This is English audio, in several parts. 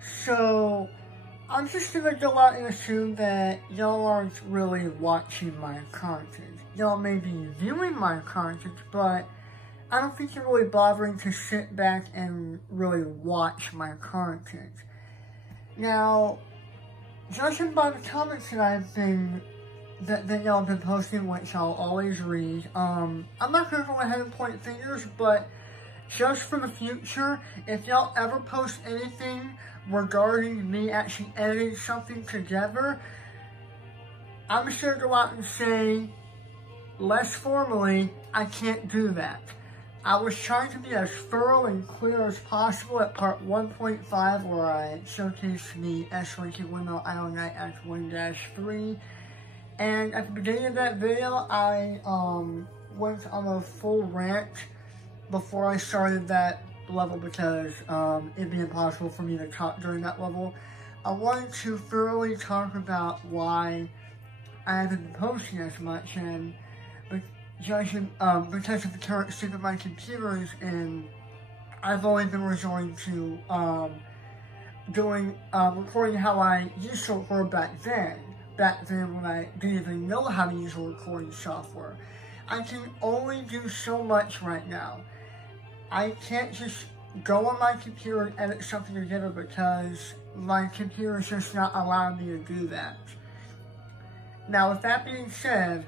So, I'm just gonna go out and assume that y'all aren't really watching my content. Y'all may be viewing my content, but I don't think you're really bothering to sit back and really watch my content. Now, judging by the comments that that y'all have been posting, which I'll always read, I'm not gonna go ahead and point fingers, but just for the future, if y'all ever post anything regarding me actually editing something together, I'm just gonna go out and say, less formally, I can't do that. I was trying to be as thorough and clear as possible at part 1.5, where I showcased the S-Ranking Windmill Idle Night Act 1-3. And at the beginning of that video, I went on a full rant before I started that level because it'd be impossible for me to talk during that level. I wanted to thoroughly talk about why I haven't been posting as much, and judging because of the current state of my computers, and I've only been resorting to recording how I used to record back then when I didn't even know how to use a recording software. I can only do so much right now. I can't just go on my computer and edit something together because my computer is just not allowing me to do that. Now, with that being said,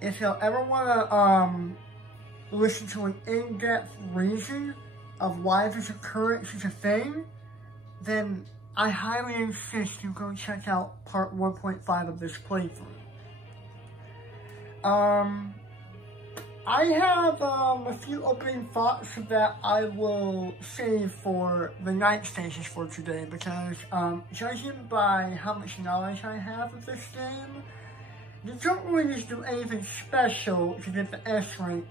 if you'll ever want to listen to an in-depth reason of why this occurrence is a thing, then I highly insist you go check out part 1.5 of this playthrough. I have a few opening thoughts that I will save for the night stages for today, because judging by how much knowledge I have of this game, you don't really need to do anything special to get the S rank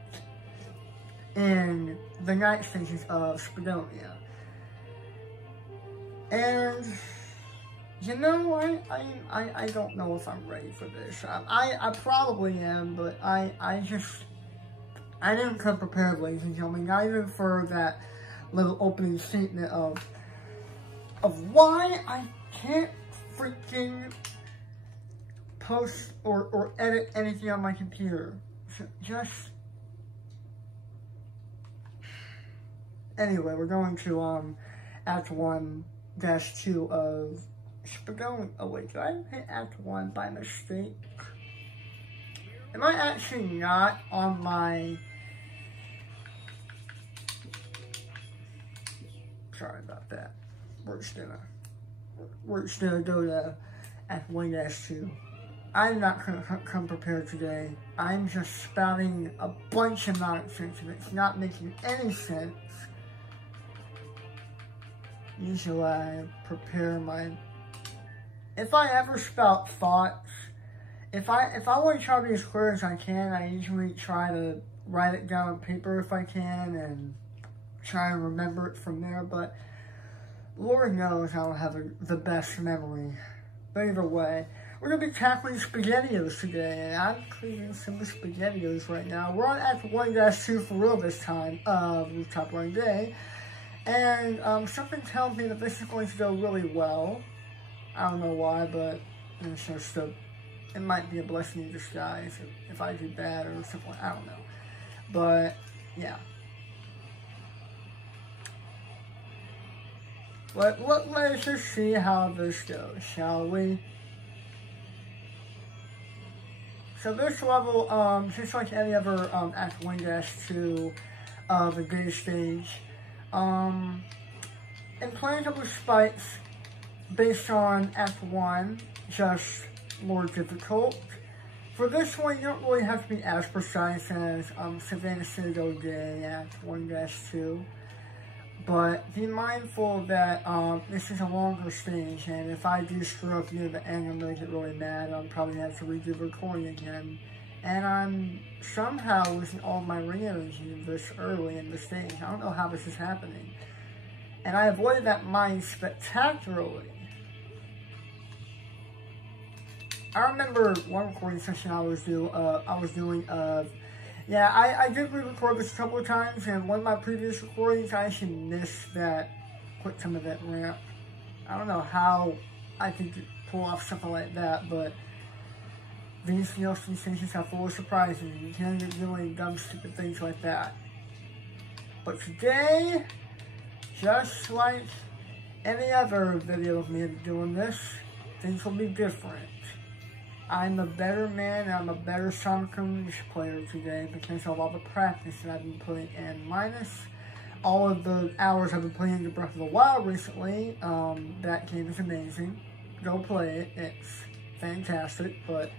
in the night stages of Spadonia. And, you know, I don't know if I'm ready for this. I probably am, but I didn't come prepared, ladies and gentlemen, not even for that little opening statement of why I can't freaking post or edit anything on my computer. Just anyway, we're going to Act 1-2 of Spadonia. Oh wait, did I hit Act 1 by mistake? Am I actually not on my... Sorry about that. We're just gonna go to Act 1-2. I'm not gonna come prepared today. I'm just spouting a bunch of nonsense and it's not making any sense. Usually I prepare my... If I ever spout thoughts, if I want to try to be as clear as I can, I usually try to write it down on paper if I can and try to remember it from there, but Lord knows I don't have the best memory. But either way, we're going to be tackling SpaghettiOs today, and I'm cleaning some SpaghettiOs right now. We're on Act 1-2 for real this time of Rooftop Running Day, and something tells me that this is going to go really well. I don't know why, but it's just it might be a blessing in disguise if I do bad or something. I don't know. But, yeah. Let's just see how this goes, shall we? So this level, just like any other Act 1-2 of the day stage, implantable spikes based on Act 1, just more difficult. For this one, you don't really have to be as precise as Savannah Citadel Day Act 1-2. But be mindful that this is a longer stage, and if I do screw up near the end, I'm going to get really mad. I'll probably have to redo the recording again. And I'm somehow losing all my ring energy this early in the stage. I don't know how this is happening. And I avoided that mine spectacularly. I remember one recording session I was doing of... Yeah, I did re-record this a couple of times, and one of my previous recordings, I actually missed that quit some of that rant. I don't know how I could pull off something like that, but these DLC stations are full of surprises. You can get really dumb, stupid things like that. But today, just like any other video of me doing this, things will be different. I'm a better man, I'm a better Sonic Unleashed player today because of all the practice that I've been putting in, minus all of the hours I've been playing into Breath of the Wild recently. That game is amazing. Go play it, it's fantastic, but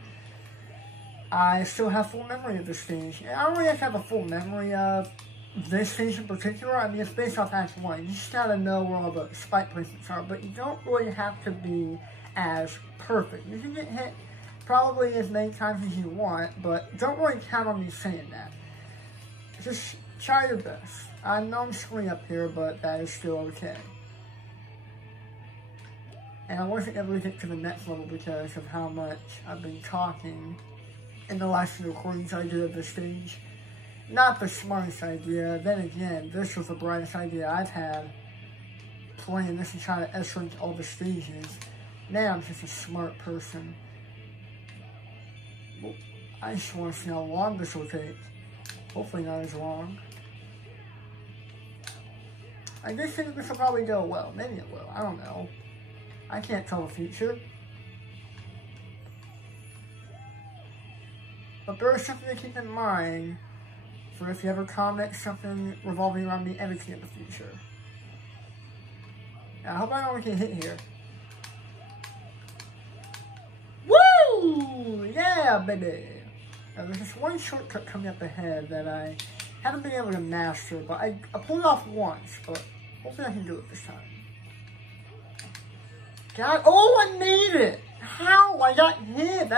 I still have full memory of this stage. And I don't really have a full memory of this stage in particular. I mean, it's based off Act 1. You just gotta know where all the spike placements are, but you don't really have to be as perfect. You can get hit probably as many times as you want, but don't really count on me saying that. Just try your best. I know I'm screwing up here, but that is still okay. And I wasn't able to get to the next level because of how much I've been talking in the last few recordings I did of this stage. Not the smartest idea. Then again, this was the brightest idea I've had playing this and trying to S-rank all the stages. Now I'm just a smart person. Well, I just want to see how long this will take. Hopefully not as long. I just think this will probably go well. Maybe it will. I don't know. I can't tell the future. But there is something to keep in mind for if you ever comment something revolving around me editing in the future. I hope I don't get hit here. Woo! Yeah, baby! Now, there's this one shortcut coming up ahead that I haven't been able to master, but I pulled it off once, but hopefully I can do it this time. God, oh, I made it! How? I got hit!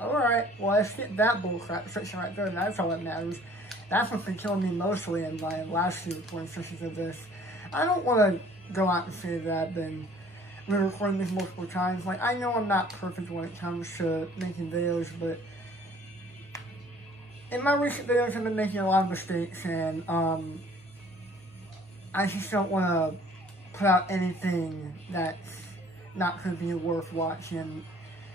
Alright, well, let's get that bullcrap section right there, and that's all that matters. That's what's been killing me mostly in my last few recording sessions of this. I don't want to go out and say that I've been re-recording this multiple times. Like, I know I'm not perfect when it comes to making videos, but in my recent videos I've been making a lot of mistakes, and I just don't want to put out anything that's not going to be worth watching.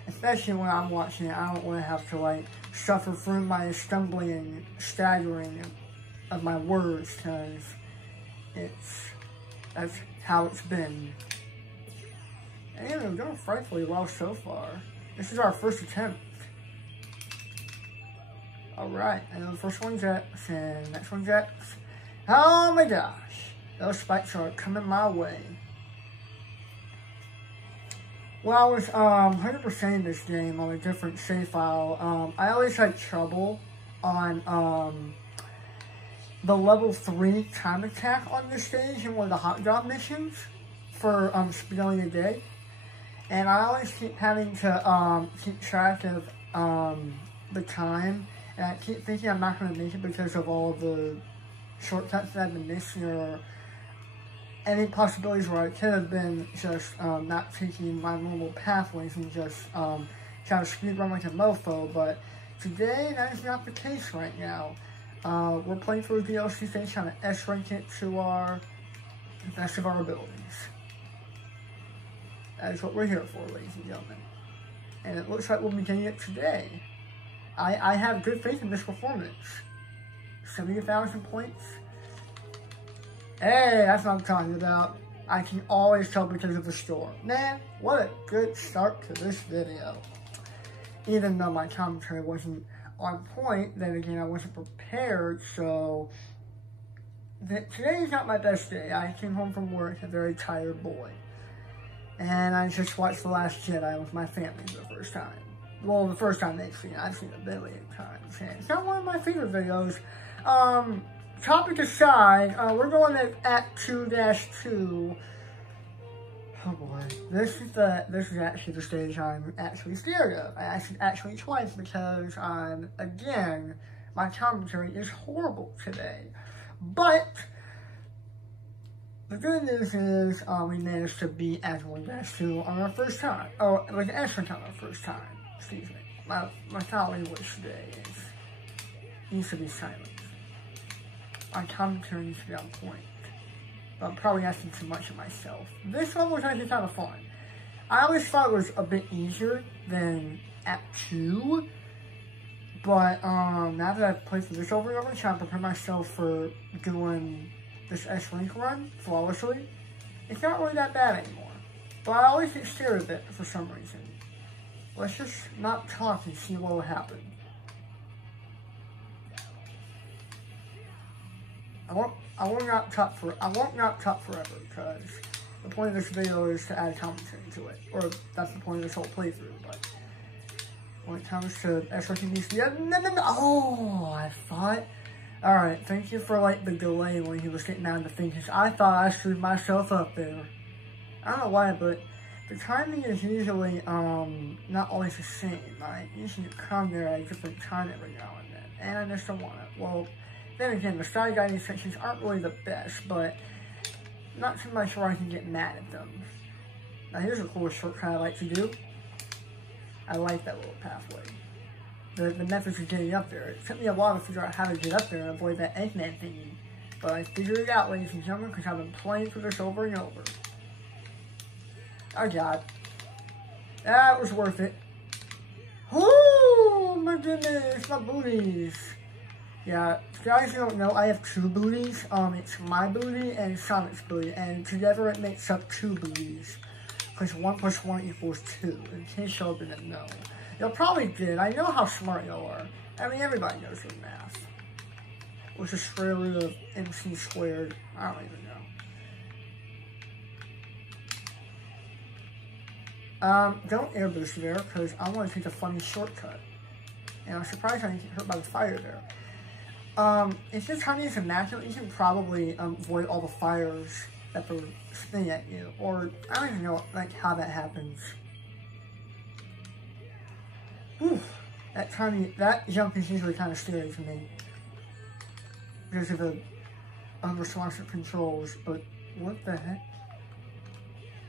Especially when I'm watching it, I don't want to have to, like, suffer through my stumbling and staggering of my words, because that's how it's been. And we're doing frightfully well so far. This is our first attempt. Alright, and the first one's X, and the next one's X. Oh my gosh, those spikes are coming my way. When I was 100%ing this game on a different save file, I always had trouble on the level 3 time attack on this stage in one of the hot job missions for Spelling a Day. And I always keep having to keep track of the time, and I keep thinking I'm not going to make it because of all the shortcuts that I've been missing, or any possibilities where I could have been just not taking my normal pathways and just trying to speed run like a mofo. But today, that is not the case right now. We're playing through the DLC stage, trying to S-rank it to the best of our abilities. That is what we're here for, ladies and gentlemen. And it looks like we'll be getting it today. I have good faith in this performance. 70,000 points. Hey, that's what I'm talking about. I can always tell because of the storm. Man, what a good start to this video. Even though my commentary wasn't on point, then again, I wasn't prepared, so today is not my best day. I came home from work a very tired boy. And I just watched The Last Jedi with my family for the first time. Well, the first time they've seen it. I've seen it a billion times. And it's not one of my favorite videos. Topic aside, we're going to Act 2-2. Oh boy, this is actually the stage I'm actually scared of. I actually twice because again, my commentary is horrible today. But the good news is we managed to beat Act 1-2 on our first time. Oh, like S-rank on our first time. Excuse me. My foul English today needs to be silent. My commentary needs to be on point. but I'm probably asking too much of myself. This level was actually kind of fun. I always thought it was a bit easier than Act 2, but now that I've played through this over and over, I'm trying to prepare myself for doing this S-Link run flawlessly. It's not really that bad anymore, but I always get scared of it for some reason. Let's just not talk and see what will happen. I won't not talk forever, because the point of this video is to add commentary to it, or that's the point of this whole playthrough. But when it comes to S-Linking these, oh, I thought. All right, thank you for like the delay when he was getting down to things. I thought I screwed myself up there. I don't know why, but the timing is usually not always the same. I usually come there at a different time every now and then, and I just don't want it. Well, then again, the side guiding sections aren't really the best, but not too much where I can get mad at them. Now here's a cool shortcut I like to do. I like that little pathway. The methods of getting up there. It took me a while to figure out how to get up there and avoid that Eggman thingy. But I figured it out, ladies and gentlemen, because I've been playing through this over and over. Oh god. That was worth it. Oh my goodness, my booties. Yeah, guys, you don't know, I have two booties. It's my booty and Sonic's booty, and together it makes up two booties. Because 1 plus 1 equals 2, in case y'all didn't know. Y'all probably did. I know how smart y'all are. I mean, everybody knows your math. What's the square root of MC squared? I don't even know. Don't air boost there, because I want to take a funny shortcut. And I'm surprised I didn't get hurt by the fire there. If your timing is immaculate, you can probably avoid all the fires that they're spinning at you. Or, I don't even know, like, how that happens. Whew. That jump is usually kind of scary to me. Because of the unresponsive controls, but what the heck?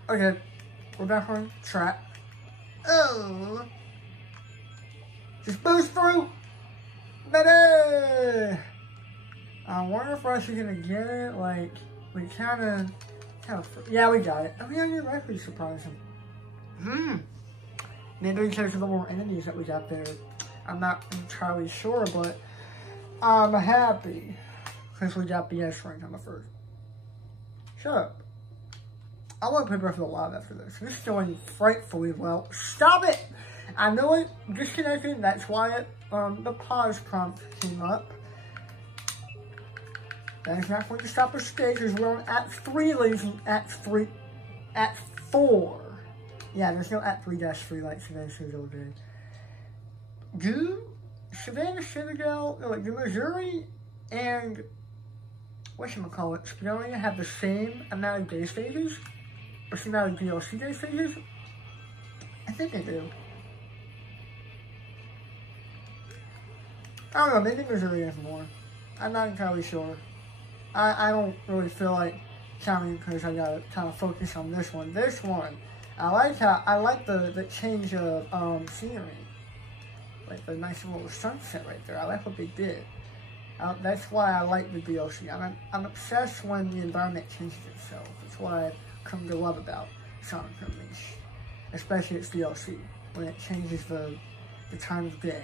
Okay, we're back on track. Oh! Just boost through! Better! I wonder if we're actually gonna get it. Like, we kinda, yeah, we got it. I mean, you're right, pretty surprising. Maybe because of the more enemies that we got there. I'm not entirely sure, but I'm happy because we got the S-Rank on the first. Shut up. I want to play Breath of the Wild after this. This is going frightfully well. Stop it! I know it disconnected. That's why the pause prompt came up. That is not going to stop our stages. We're on Act 3, ladies and Act 4. Yeah, there's no Act 3-3 like Savannah Citadel did. Do Savannah Citadel, no, like, do Missouri and whatchamacallit, Spinonia have the same amount of day stages? Or same amount of DLC day stages? I think they do. I don't know, maybe Missouri has more. I'm not entirely sure. I don't really feel like counting because I gotta kind of focus on this one. This one, I like the change of scenery. Like the nice little sunset right there. I like what they did. That's why I like the DLC. I'm obsessed when the environment changes itself. That's what I've come to love about Sonic Unleashed. Especially its DLC. When it changes the time of day.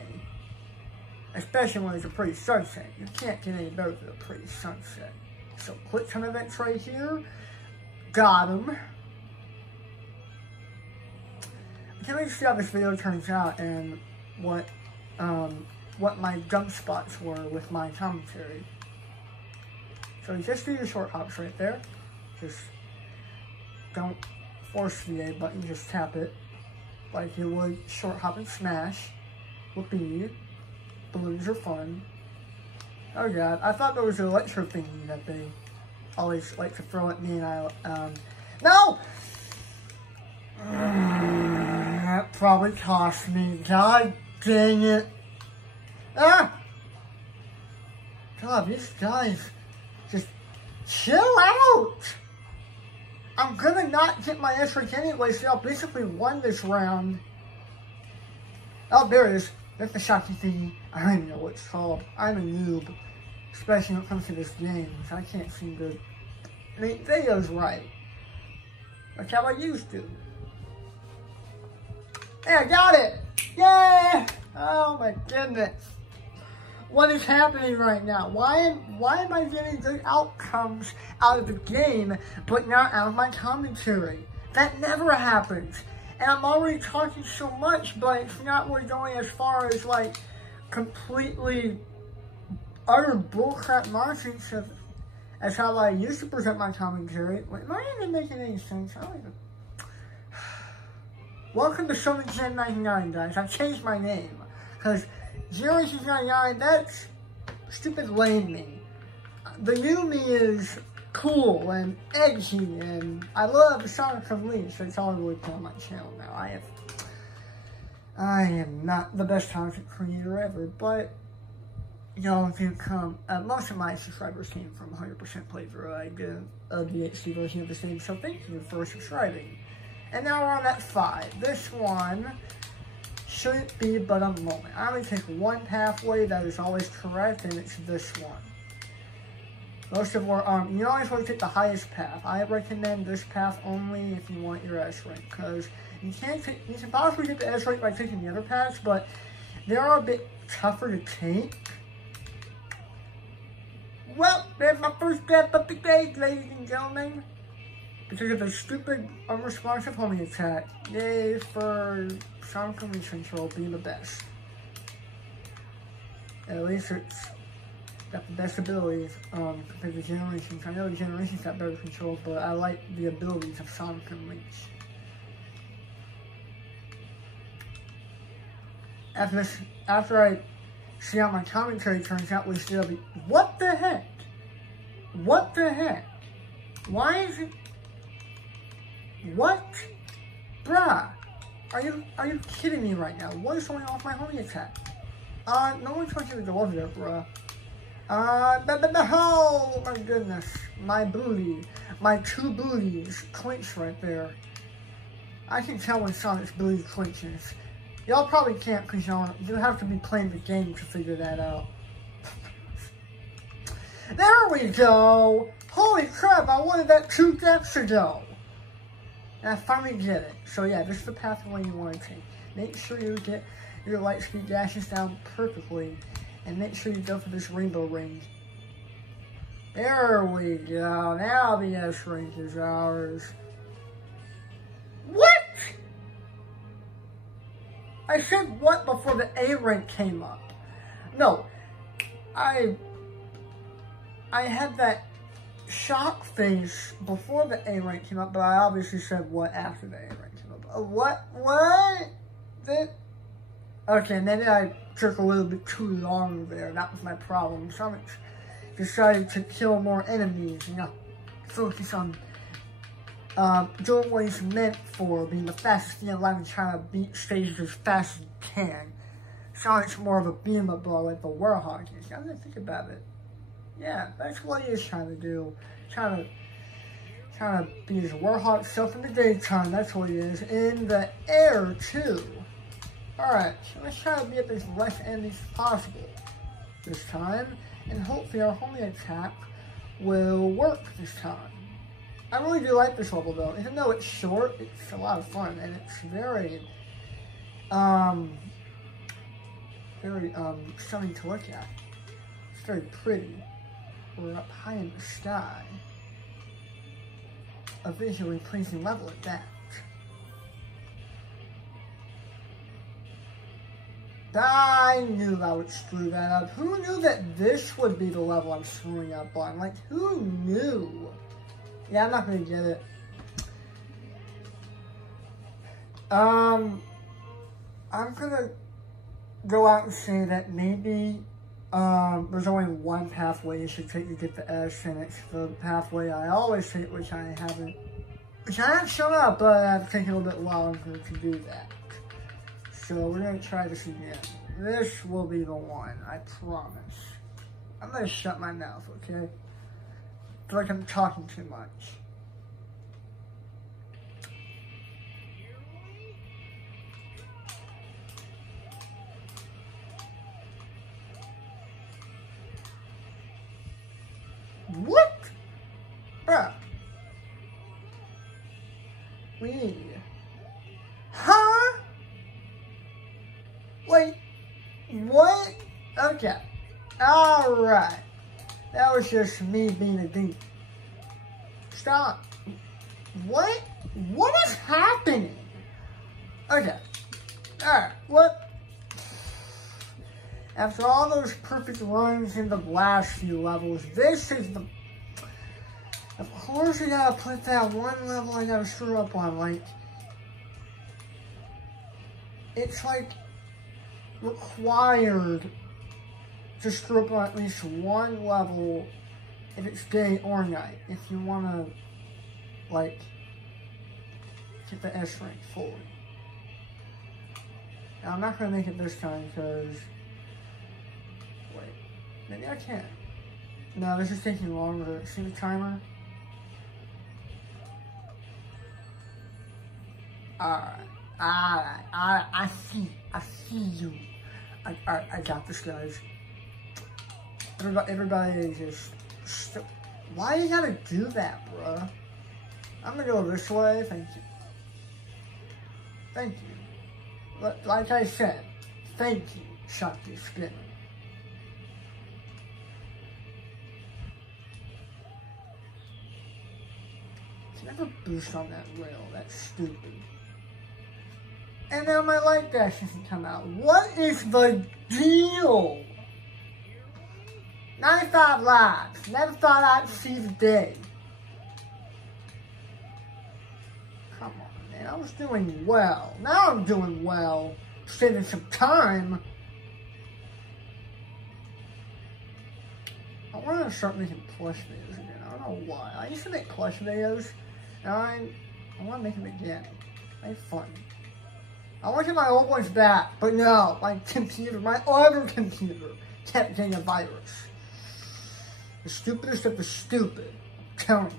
Especially when it's a pretty sunset. You can't get any better than a pretty sunset. So quick time events right here. Got him. I can't wait to see how this video turns out and what my jump spots were with my commentary. So just do your short hops right there. Just don't force the A button, just tap it like you would short hop and smash. Whoopee. Balloons are fun. Oh god, I thought there was an electro thingy that they always like to throw at me and I, no! That probably cost me. God dang it. Ah! God, these guys just chill out! I'm gonna not get my S-Rank anyway, so I basically won this round. Oh, there it is. That's the shocking thingy. I don't even know what it's called. I'm a noob. Especially when it comes to this game. So I can't seem to make videos right. That's how I used to. Hey, I got it! Yay! Oh my goodness. What is happening right now? Why am I getting good outcomes out of the game, but not out of my commentary? That never happens. And I'm already talking so much, but it's not really going as far as like completely utter bullcrap nonsense as how I used to present my commentary. Am I even making any sense? I don't even... Welcome to Summon Gen 99, guys. I changed my name. Because Generation 99, that's stupid lame me. The new me is cool and edgy, and I love Sonic Unleashed. That's all I really put on my channel now. I am not the best content creator ever, but y'all can come. Most of my subscribers came from 100% playthrough. I did a VHC version of the same, so thank you for subscribing. And now we're on that 5. This one shouldn't be but a moment. I only take one pathway that is always correct, and it's this one. Most of our, you always want to take the highest path. I recommend this path only if you want your S rank, because you can possibly get the S rank by taking the other paths, but they are a bit tougher to take. Well, there's my first death of the day, ladies and gentlemen. Because of the stupid, unresponsive homing attack. Yay for Sonic Unleashed control being the best. At least it's got the best abilities compared to Generations. I know Generations got better controls, but I like the abilities of Sonic Unleashed. After I see how my commentary turns out, we still be... What the heck? What the heck? Why is it... What? Bruh. Are you kidding me right now? What is going on with my homing attack? No one told you to go over there, bruh. Oh my goodness. My booty. My 2 booties clinch right there. I can tell when Sonic's booty clinches. Y'all probably can't because you have to be playing the game to figure that out. There we go! Holy crap, I wanted that 2 deaths ago! And I finally get it. So yeah, this is the pathway you want to take. Make sure you get your light speed dashes down perfectly. And make sure you go for this rainbow ring. There we go. Now the S rank is ours. What? I said what before the A rank came up. No. I had that shock face before the A rank came up, but I obviously said what after the A rank came up. What? Okay, maybe I took a little bit too long there. That was my problem. Sonic decided to kill more enemies, you know, focus on doing what he's meant for, being the fastest thing alive and trying to beat stages as fast as he can. Sonic's more of a beam up ball like the Warhawk is. I didn't think about it. Yeah, that's what he is trying to do. Trying to be his Warhawk self in the daytime. That's what he is. In the air, too. Alright, so let's try to be at as less enemies as possible this time. And hopefully our homing attack will work this time. I really do like this level, though. Even though it's short, it's a lot of fun. And it's very stunning to look at. It's very pretty. We're up high in the sky. A visually pleasing level at that. I knew I would screw that up. Who knew that this would be the level I'm screwing up on? Like, who knew? Yeah, I'm not gonna get it. I'm gonna go out and say that maybe there's only one pathway you should take to get the S, and it's the pathway I always take, which I haven't shown up, but I've taken a little bit longer to do that. So we're gonna try this again. This will be the one, I promise. I'm gonna shut my mouth, okay? I feel like I'm talking too much. What? Bruh. Huh? Wait, what? Okay. Alright. That was just me being a demon. Stop. What? What is happening? Okay. Alright, what? After all those perfect runs in the last few levels, this is the... Of course you gotta put that one level I gotta screw up on, like... It's like... required to screw up on at least one level if it's day or night, if you wanna, like, get the S rank fully. Now, I'm not gonna make it this time because... Wait, maybe I can. No, this is taking longer. See the timer? Alright, I see you. I got this, guys. Everybody just... Why you gotta do that, bruh? I'm gonna go this way, thank you. Thank you. Like I said, thank you, Shakti Spinner. Never boost on that rail, that's stupid. And now my light dash doesn't come out. What is the deal? 95 lives. Never thought I'd see the day. Come on, man. I was doing well. Now I'm doing well. Saving some time. I want to start making plush videos again. I don't know why. I used to make plush videos. And I want to make them again. They're fun. I want to get my old ones back, but no, my computer, my other computer, kept getting a virus. The stupidest of the stupid. I'm telling you.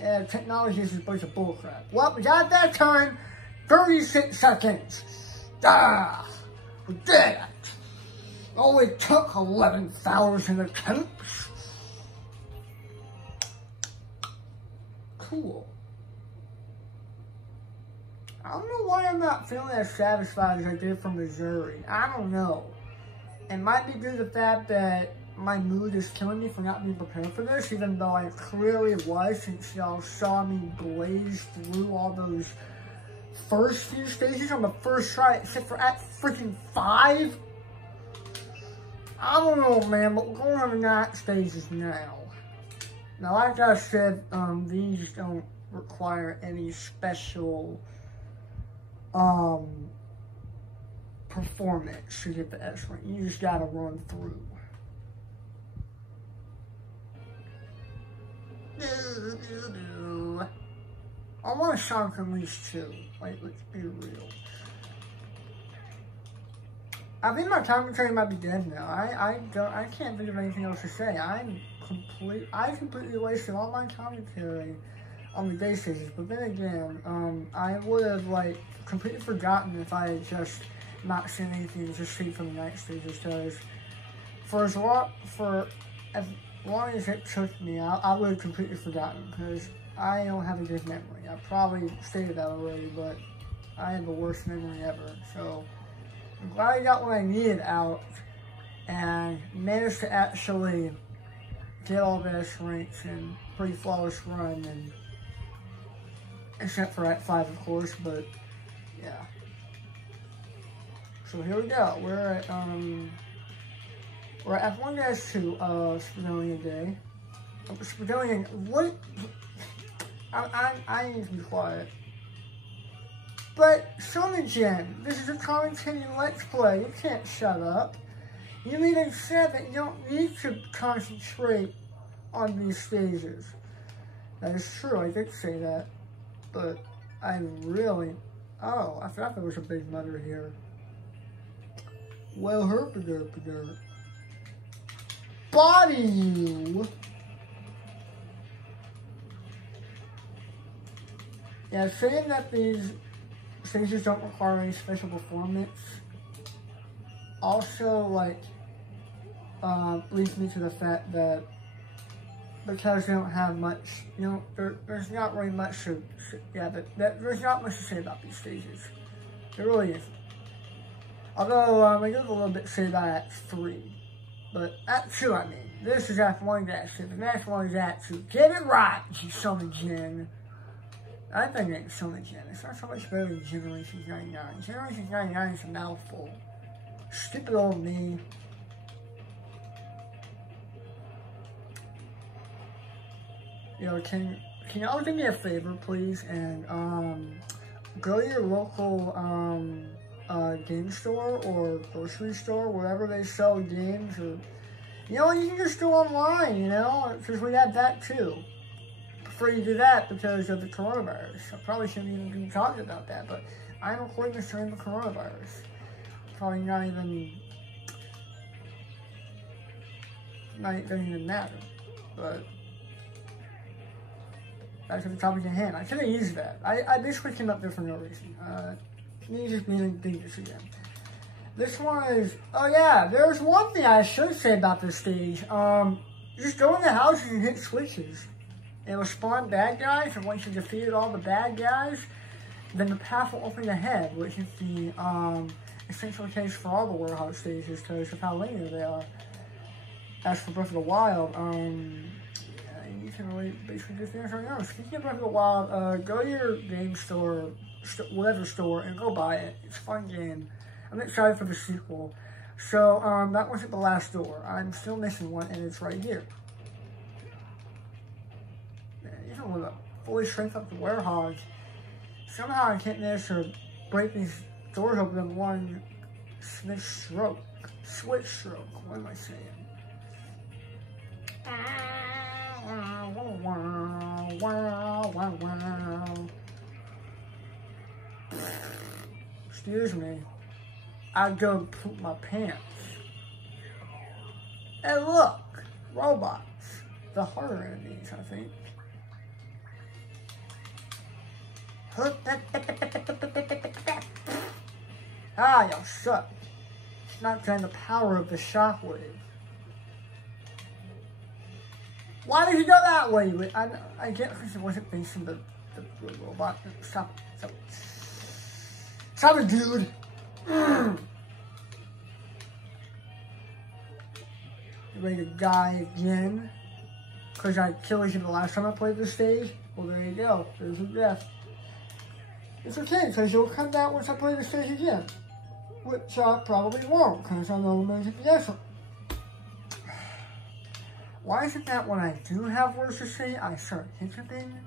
And technology is a bunch of bullcrap. Well, we got that time. 36 seconds. Ah, we did it. Only took 11,000 attempts. Cool. I don't know why I'm not feeling as satisfied as I did from Missouri. I don't know. It might be due to the fact that my mood is killing me for not being prepared for this, even though I clearly was, since y'all saw me blaze through all those first few stages on the first try, except for at freaking 5. I don't know, man, but we're going on the 9 stages now. Now, like I said, these don't require any special performance to get the S rank. You just gotta run through. I want a Sonic Unleashed too. Like, let's be real. I think my commentary might be dead now. I can't think of anything else to say. I completely wasted all my commentary on the day stages. But then again, I would have like completely forgotten if I had just not seen anything just straight from the night stages. Because for as long as it took me, I would have completely forgotten. Because I don't have a good memory. I probably stated that already, but I have the worst memory ever. So I'm glad I got what I needed out and managed to actually get all the S ranks and pretty flawless run, and except for Act 5, of course, but yeah. So here we go. We're at F1-2 Civilian Day. Civilian, what? I need to be quiet. But, Sonogen, this is a commentating Let's Play. You can't shut up. You even said that you don't need to concentrate on these stages. That is true, I did say that. But, I really... Oh, I forgot there was a big mother here. Well, herpaderpader. Body you! Yeah, saying that these stages don't require any special performance also, like, leads me to the fact that because they don't have much, there's not really much there's not much to say about these stages. There really isn't. Although, I give a little bit to say about Act 3. But Act 2, I mean. This is Act 1 to Act 2. The next one is Act 2. Get it right, Summer Gen. I think it's Summer Gen. It's not so much better than Generations 99. Generations 99 is a mouthful. Stupid old me. Can y'all do me a favor, please, and go to your local game store or grocery store, wherever they sell games, or you can just go online, because we have that too. Prefer you do that because of the coronavirus. I probably shouldn't even be talking about that, but I'm recording this during the coronavirus. Probably not even doesn't even matter, but. Back to the topic at hand. I could have used that. I basically came up there for no reason. Me just being this again. This one is, oh yeah, there's one thing I should say about this stage. Just go in the houses and hit switches. It will spawn bad guys, and once you defeated all the bad guys, then the path will open ahead, which is the essential case for all the warehouse stages because of how linear they are. As for Breath of the Wild, you can really basically do things right now. Speaking of Breath of the Wild, go to your game store, whatever store, and go buy it. It's a fun game. I'm excited for the sequel. So, that wasn't the last door. I'm still missing one, and it's right here. Even with a fully shrink up the warehouse, somehow I can't manage to break these doors open in one switch stroke. What am I saying? Excuse me. I'd go poop my pants. Hey look! Robots. The harder enemies, I think. Ah, y'all suck. It's not trying the power of the shockwave. Why did he go that way? I get because he wasn't facing the robot. Stop it, dude. You ready to die again? Because I killed you the last time I played this stage? Well, there you go. There's your death. It's okay, because you'll come back once I play the stage again. Which I probably won't, because I know the music is. Why is it that when I do have words to say, I start hiccuping?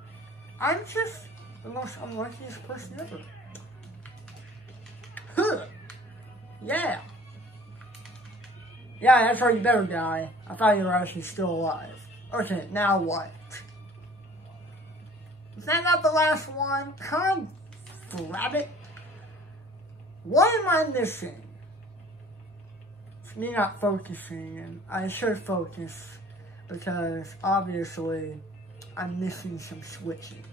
I'm just the most unluckiest person ever. Huh. Yeah. Yeah, that's right, you better die. I thought you were actually still alive. Okay, now what? Is that not the last one? Come grab it. What am I missing? It's me not focusing, and I should focus. Because, obviously, I'm missing some switches.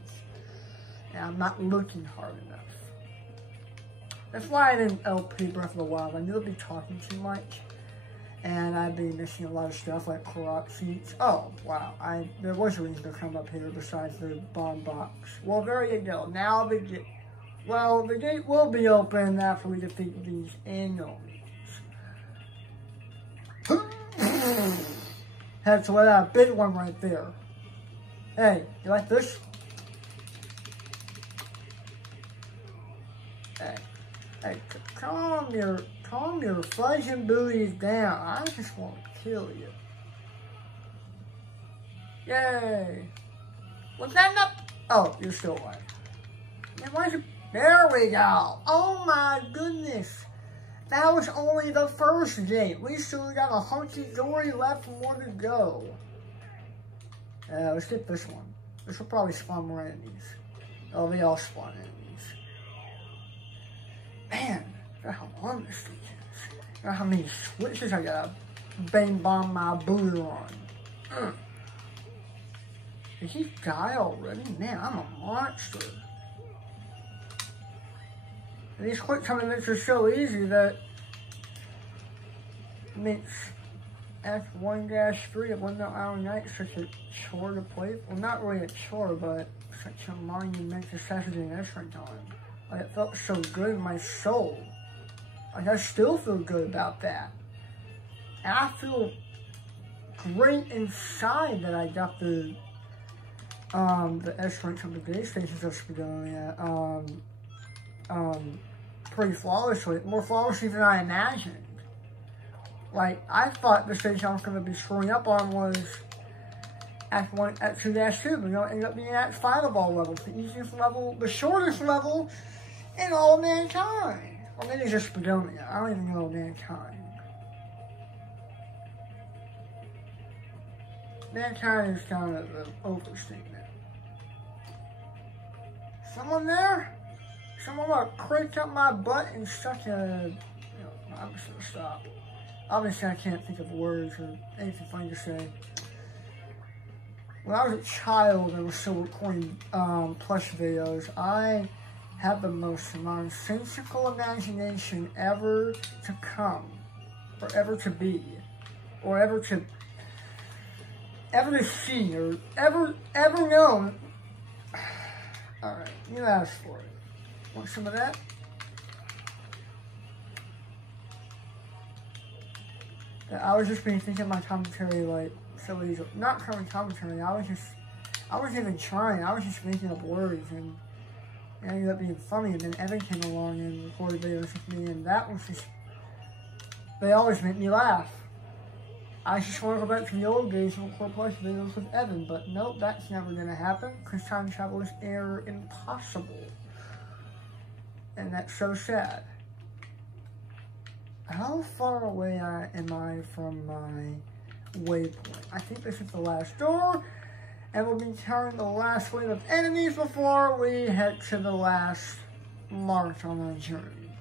And I'm not looking hard enough. That's why I didn't LP Breath of the Wild. I knew I'd be talking too much. And I'd be missing a lot of stuff like Korok seats. Oh, wow. There was a reason to come up here besides the bomb box. Well, there you go. Now the gate... Well, the gate will be open after we defeat these enemies. That's what a big one right there. Hey, you like this? Hey, calm your fudging booties down. I just want to kill you. Yay! Was that not? Oh, you're still alive. Man, why is it? There we go. Oh my goodness. That was only the first gate. We still got a hunky-dory left, more to go. Let's get this one. This will probably spawn more enemies. Oh, they all spawn enemies. Man, look at how long this thing is. Look at how many switches I gotta bang bomb my booty on. Did he die already? Man, I'm a monster. And these quick time events are so easy that it makes F1-3 of Windmill Island Night such a chore to play? Well, not really a chore, but such a monumental Saturday restaurant time. Like, it felt so good in my soul. Like, I still feel good about that. And I feel great inside that I got the S-rank from the base stations of Spadonia, pretty flawlessly. More flawlessly than I imagined. Like, I thought the stage I was going to be screwing up on was at 2-2, but it ended up being at Fireball level. The easiest level, the shortest level in all of Mankind. Or maybe it's just Spadonia. I don't even know Mankind. Mankind is kind of an overstatement. Someone there? Someone like cranked up my butt in such a... I'm just going to stop. Obviously, I can't think of words or anything funny to say. When I was a child and was still recording plush videos, I had the most nonsensical imagination ever to come, or ever to be, or ever to see, or ever known. Alright, you asked for it. Want some of that? I was just being thinking my commentary, like, so easy. Not current commentary, I wasn't even trying, I was just making up words, and it ended up being funny, and then Evan came along and recorded videos with me, and that was just, they always make me laugh. I just want to go back to the old days and record plush videos with Evan, but nope, that's never going to happen, because time travel is near impossible. And that's so sad. How far away am I from my waypoint? I think this is the last door, and we'll be carrying the last wave of enemies before we head to the last march on our journey.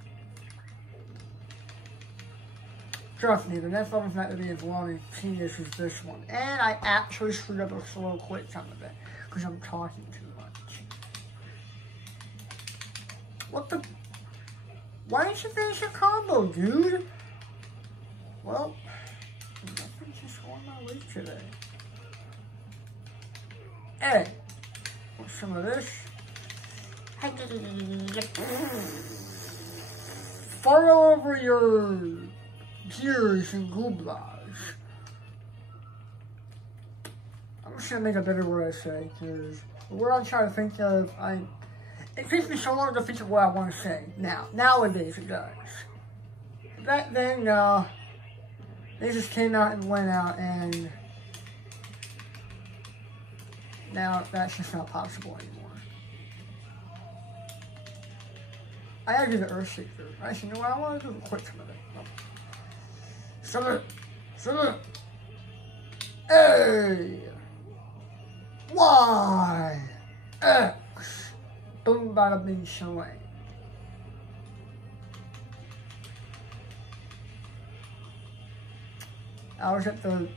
Trust me, the next level's not going to be as long and tedious as this one. And I actually screwed up a slow quit some of it, because I'm talking too much. What the... Why didn't you finish your combo, dude? Well, nothing's just going my way today. Hey, want some of this? Furrow over your gears and gooblas. I'm just gonna make a better word I say, because the word I'm trying to think of, it takes me so long to think of what I want to say. Nowadays it does. Back then, no. They just came out and went out, and now that's just not possible anymore. I gotta do the Earthshaker. Actually, you know what? I want to do a quick some of it. Some of it. A. Y. X. Boom, bada, bing, shaway. I was at the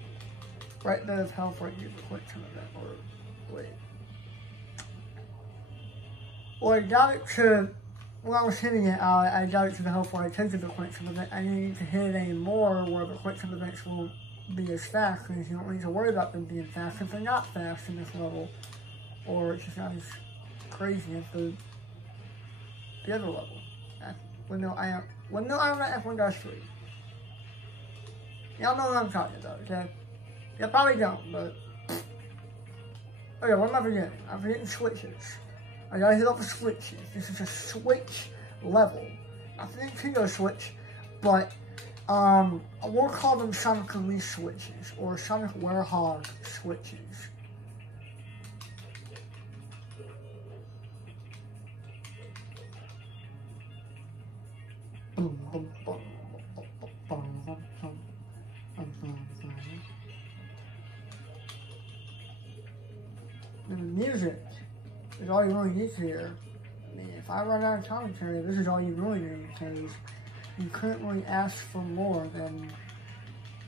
right bit of health where I used a quick time of that, or wait. Well, I got it to, when I was hitting it, I got it to the health where I tested the quick time event. I didn't need to hit it anymore where the quick time events won't be as fast, because you don't need to worry about them being fast if they're not fast in this level, or it's just not as crazy as the other level. Windmill Island F1-3. Y'all know what I'm talking about, okay? You probably don't, but... Okay, what am I forgetting? I'm forgetting switches. I gotta hit all the switches. This is a switch level. Not the Nintendo Switch, but, we'll call them Sonic Release switches, or Sonic Werehog switches. The music is all you really need to hear. I mean, if I run out of commentary, this is all you really need, because you couldn't really ask for more than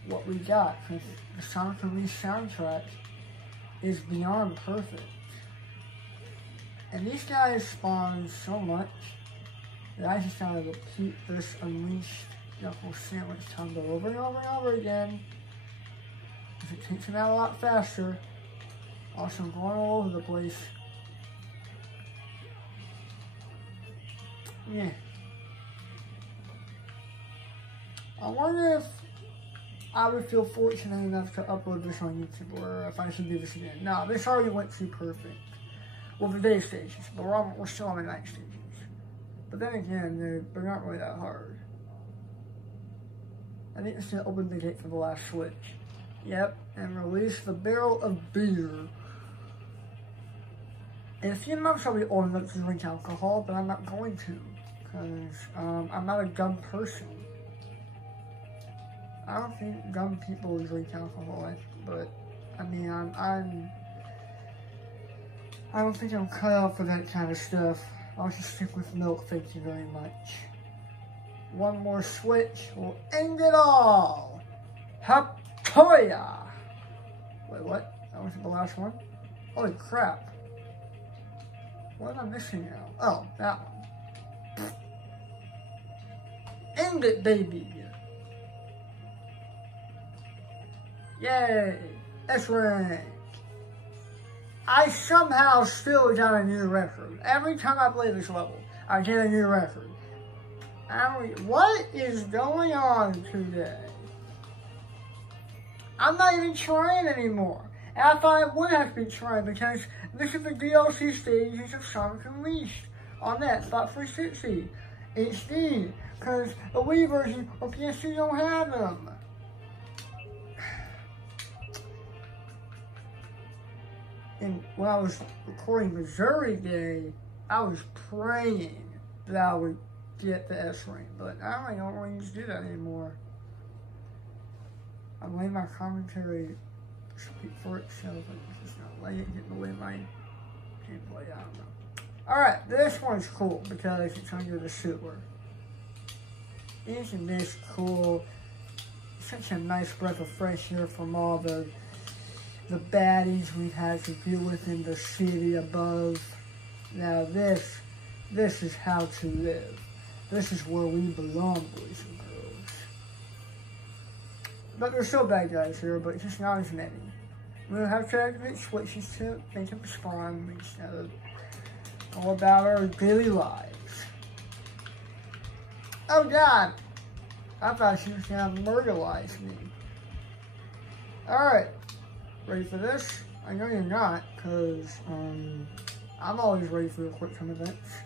what we got, because the Sonic Release soundtrack is beyond perfect. And these guys spawn so much that I just gotta repeat this Unleashed Knuckles Sandwich combo over and over and over again It takes him out a lot faster. Also, I'm going all over the place. Yeah. I wonder if I would feel fortunate enough to upload this on YouTube, or if I should do this again. No, this already went too perfect. Well, the day stages, but we're still on the night stages. But then again, they're not really that hard. I think it's gonna open the gate for the last switch. Yep, and release the barrel of beer. In a few months I'll be old enough to drink alcohol, but I'm not going to, because I'm not a dumb person. I don't think dumb people drink alcohol, but I mean, I don't think I'm cut out for that kind of stuff. I'll just stick with milk, thank you very much. One more switch will end it all. Haptoya! Wait, what? That wasn't the last one? Holy crap. What am I missing now? Oh, that one. End it, baby! Yay! That's right. I somehow still got a new record. Every time I play this level, I get a new record. What is going on today? I'm not even trying anymore. And I thought I would have to be trying because this is the DLC stages of Sonic Unleashed on that Spot 360 HD. Because the Wii version or PS2 don't have them. And when I was recording Missouri Day, I was praying that I would get the S rank, but I don't really need to do that anymore. I'm letting my commentary speak for itself, and just not letting it get in the way of my gameplay. I don't know. Alright, this one's cool because it's under the sewer. Isn't this cool? Such a nice breath of fresh air from all the baddies we've had to deal with in the city above. Now this is how to live. This is where we belong, boys and girls. But there's still bad guys here, but just not as many. We'll have to activate switches to make them spawn instead of all about our daily lives. Oh God! I thought she was gonna murderize me. Alright. Ready for this? I know you're not, because I'm always ready for the quick time events.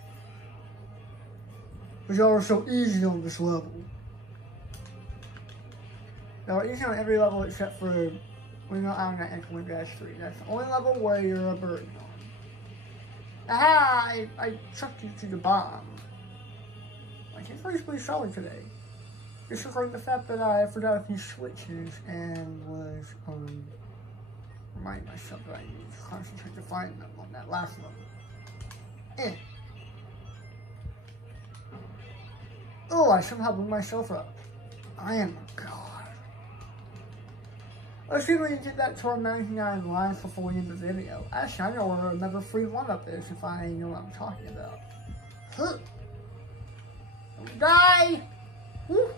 But y'all are so easy on this level. Y'all easy on every level except for, I'm not Echoing Dash 3. That's the only level where you're a bird on. Aha! I chucked you to the bomb. I can't pretty solid today. Disregarding the fact that I forgot a few switches and was, remind myself that I need to concentrate to find them on that last level. Oh, I somehow blew myself up. I am a god. Let's see if we can get that to our 99 lives before we end the video. Actually, I know where another free one-up is if I know what I'm talking about. Huh. Don't die! Woo!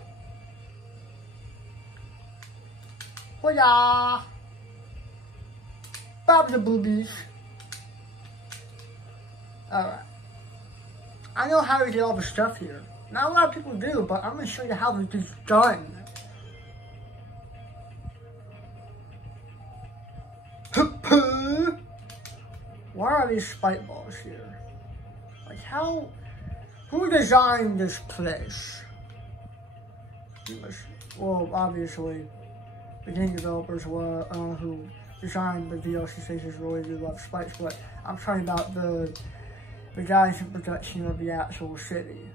Hoya! Bob the boobies. Alright. I know how to get all the stuff here. Not a lot of people do, but I'm going to show you how this is done. Why are these spike balls here? Like how... Who designed this place? Well, obviously, the game developers who designed the DLC stages really do love spikes, but I'm talking about the guys in production of the actual city.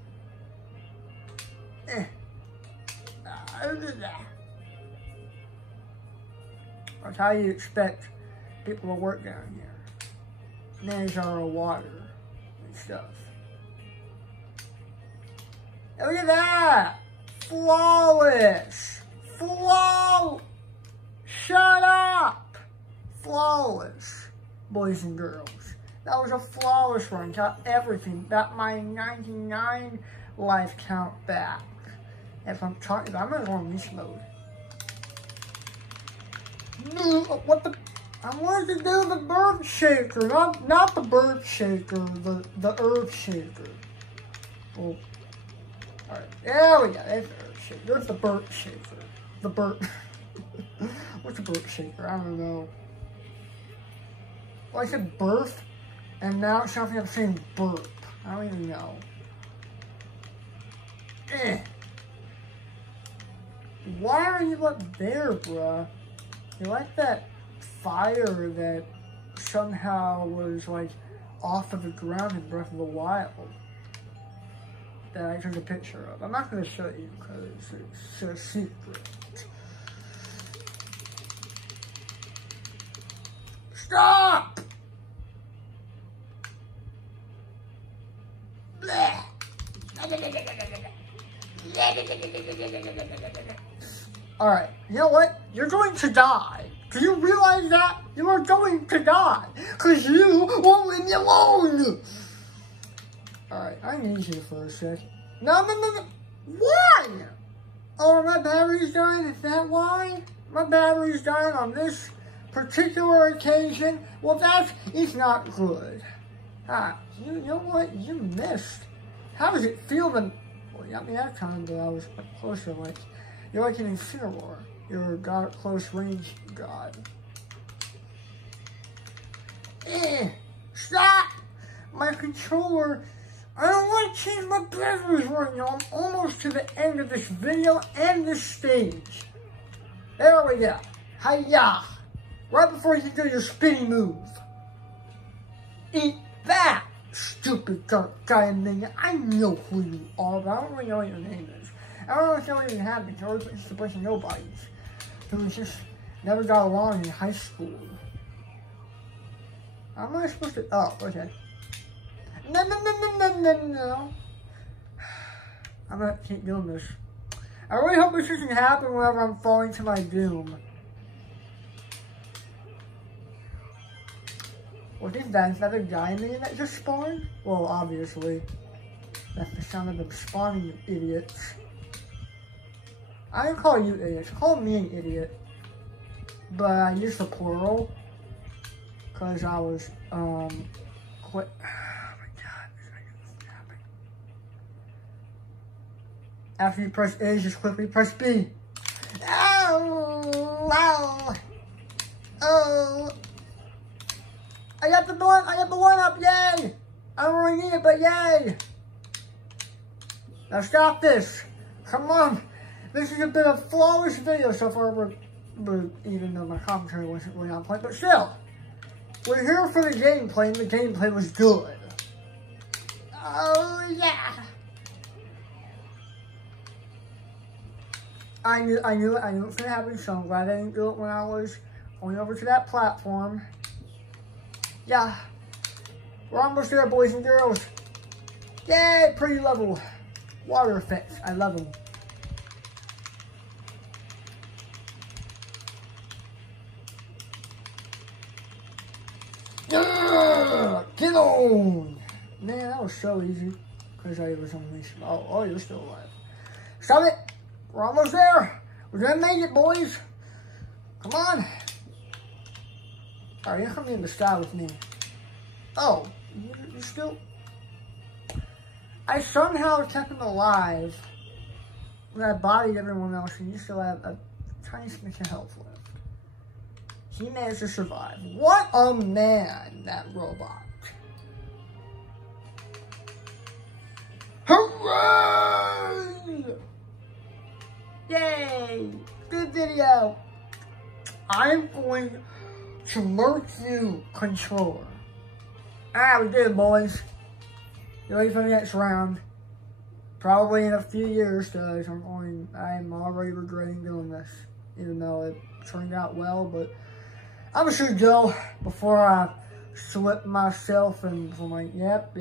That's how you expect people to work down here. And then there's our water and stuff. And look at that! Flawless! Shut up! Flawless, boys and girls. That was a flawless run. Got everything. Got my 99 life count back. If I'm talking about, I'm gonna go on leash mode. What the? I wanted to do the bird shaker, not the bird shaker, the herb shaker. Oh, all right, there we go. There's the herb shaker. There's the bird shaker. The bird. What's a burp shaker? I don't know. Well, I said birth, and now it's something I'm saying burp. I don't even know. Why are you up there, bruh? You like that fire that somehow was like off of the ground in Breath of the Wild that I took a picture of. I'm not going to show you because it's a secret. Stop! Alright, you know what? You're going to die. Do you realize that? You are going to die. Because you won't leave me alone. Alright, I need you for a second. No. Why? Oh, my battery's dying? Is that why? My battery's dying on this particular occasion? Well, it's not good. You know what? You missed. How does it feel when... Well, you got me that time, but I was closer, like... You're like an Incineroar. You're a god, close range god. Stop! My controller... I don't want to change my batteries right now. I'm almost to the end of this video and this stage. There we go. Hiya! Right before you do your spinny move. Eat that, stupid guy minion. I know who you are, but I don't really know what your name is. I don't know if you don't even have controllers, but it's just a bunch of nobodies who just never got along in high school. How am I supposed to... Oh, okay. No. I'm gonna keep doing this. I really hope this doesn't happen whenever I'm falling to my doom. What is that? Is that a diamond that just spawned? Well, obviously. That's the sound of them spawning, you idiots. I didn't call you idiots. Call me an idiot. But I used the plural. Because I was, quit. After you press A, just quickly press B. Oh, wow. Oh. I got the one up, yay. I don't really need it, but yay. Now stop this. Come on. This has been a flawless video so far, but even though my commentary wasn't really on point, but still. We're here for the gameplay, and the gameplay was good. Oh, yeah. I knew it was gonna happen, so I'm glad I didn't do it when I was going over to that platform. Yeah. We're almost there, boys and girls. Yay, pretty level. Water effects, I love them. Get on! Man, that was so easy. Because I was only... Oh, you're still alive. Stop it! We're almost there. We're gonna make it, boys. Come on. Alright, you're coming in the sky with me. Oh, you still... I somehow kept him alive when I bodied everyone else, and you still have a tiny smidge of health left. He managed to survive. What a man, that robot. Hooray! Yay! Good video. I'm going to lurk you, controller. We did it, boys. You ready for the next round? Probably in a few years, guys. I'm already regretting doing this, even though it turned out well. But I'm just gonna go before I slip myself and I'm like, yep.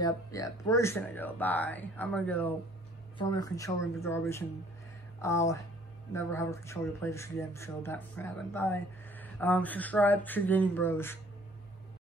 We're just gonna go. Bye. I'm gonna go throw my controller in the garbage, and I'll never have a controller to play this again. So that's gonna happen. Bye. Subscribe to Gaming Bros.